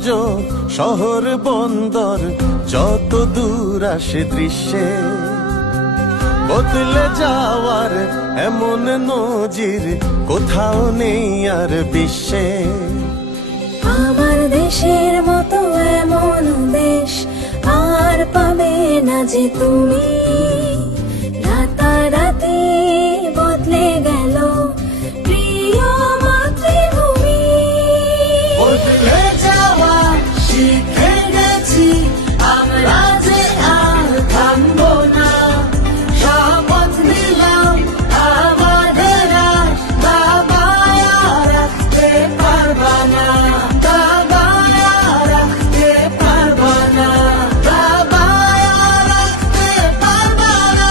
গঞ্জ শহর বন্দর যত দূর আসে দৃশ্যে, বদলে যাওয়ার এমন নজির কোথাও নেই আর বিশ্বে। আমার দেশের মতো এমন দেশ আর পাবে না যে তুমি। রাতারাতি বদলে গেল প্রিয় মাতৃভূমি। বদলে যাওয়া শিখে গেছি আমরা যে আর থামবো না। শপথ নিলাম আমাদের আর দাবায়া রাখতে পারবা না, দাবায়া রাখতে পারবা না, দাবায়া রাখতে পারবা না।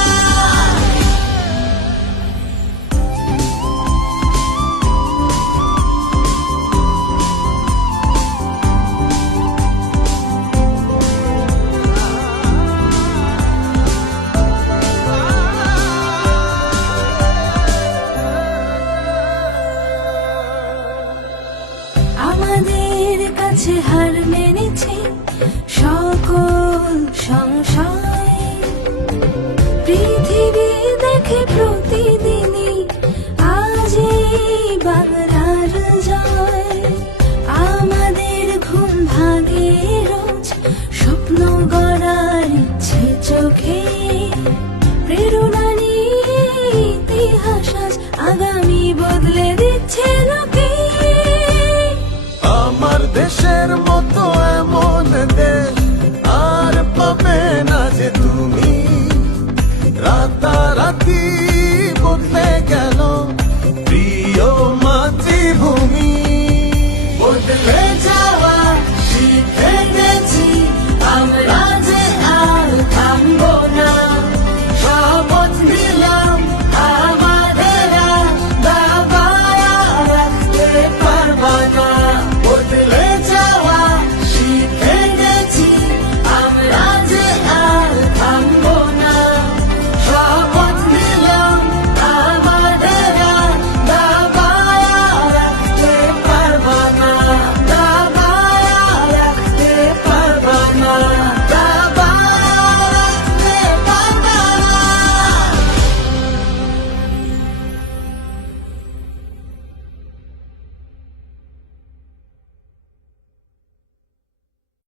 আমাদের কাছে হার মেনেছে সকল সংসার।